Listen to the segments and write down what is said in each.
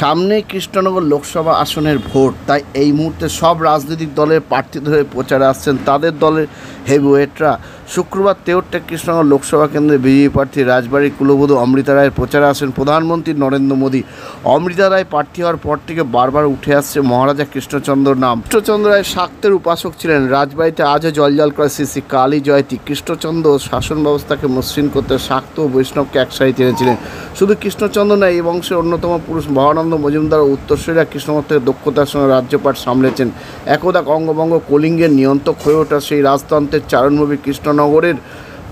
সামনেই কৃষ্ণনগর লোকসভা আসনের ভোট, তাই এই মুহূর্তে সব রাজনৈতিক দলের প্রার্থীদের হয়ে প্রচারে আসছেন তাদের দলের হেভিওয়েটরা। শুক্রবার তেওরটা কৃষ্ণনগর লোকসভা কেন্দ্রে বিজেপি প্রার্থী রাজবাড়ির কুলবধূ অমৃতা রায়ের প্রচারে আসেন প্রধানমন্ত্রী নরেন্দ্র মোদী। অমৃতা রায় প্রার্থী হওয়ার পর থেকে বারবার উঠে আসছে মহারাজা কৃষ্ণচন্দ্রর নাম। কৃষ্ণচন্দ্র রায় শাক্তের উপাসক ছিলেন। রাজবাড়িতে আজও জলজল করে শ্রী শ্রী কালী জয়তী। কৃষ্ণচন্দ্র শাসন ব্যবস্থাকে মসৃণ করতে শাক্ত ও বৈষ্ণবকে একসাথে টেনেছিলেন। শুধু কৃষ্ণচন্দ্র নয়, এই বংশের অন্যতম পুরুষ ভবানন্দ মজুমদার ও উত্তরসূরিরা কৃষ্ণনগর থেকে দক্ষতার সঙ্গে রাজ্যপাট সামলেছেন। একদা অঙ্গভঙ্গ কলিঙ্গের নিয়ন্ত্রক হয়ে ওঠা সেই রাজতন্ত্রের চারণভূমি কৃষ্ণনগরের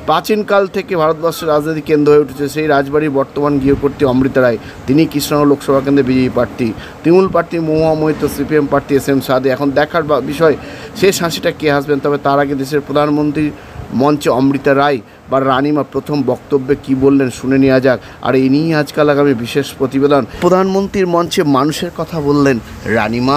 প্রাচীনকাল থেকে ভারতবর্ষের রাজনৈতিক কেন্দ্র হয়ে উঠেছে সেই রাজবাড়ির বর্তমান গৃহকর্ত্রী অমৃতা রায়। তিনি কৃষ্ণনগর লোকসভা কেন্দ্রে বিজেপি প্রার্থী। তৃণমূল প্রার্থী মহুয়া মৈত্র, সিপিএম প্রার্থী এস.এম. সাদে। এখন দেখার বিষয় শেষ হাসিটা কে হাসবেন। তবে তার আগে দেশের প্রধানমন্ত্রীর মঞ্চে অমৃতা রায় বা রানিমা প্রথম বক্তব্যে কি বললেন শুনে নেওয়া যাক। আর এই নিয়েই আজকাল আগামী বিশেষ প্রতিবেদন। প্রধানমন্ত্রীর মঞ্চে মানুষের কথা বললেন রানিমা।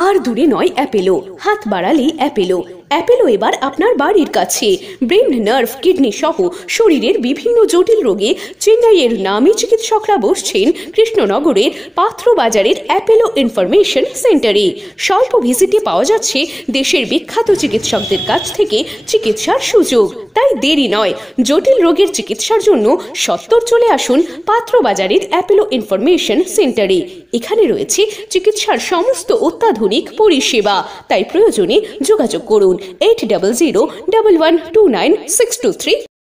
আর দূরে নয় অ্যাপেলো, হাত বাড়ালেই অ্যাপেলো। অ্যাপেলো এবার আপনার বাড়ির কাছে। ব্রেন, নার্ভ, কিডনি সহ শরীরের বিভিন্ন জটিল রোগে চেন্নাইয়ের নামী চিকিৎসকরা বসছেন কৃষ্ণনগরের পাত্রবাজারের অ্যাপেলো ইনফরমেশন সেন্টারে। স্বল্প ভিজিটে পাওয়া যাচ্ছে দেশের বিখ্যাত চিকিৎসকদের কাছ থেকে চিকিৎসার সুযোগ। তাই দেরি নয়, জটিল রোগের চিকিৎসার জন্য সত্বর চলে আসুন পাত্রবাজারের অ্যাপেলো ইনফরমেশন সেন্টারে। এখানে রয়েছে চিকিৎসার সমস্ত অত্যাধুনিক পরিষেবা। তাই প্রয়োজনে যোগাযোগ করুন 8001129623।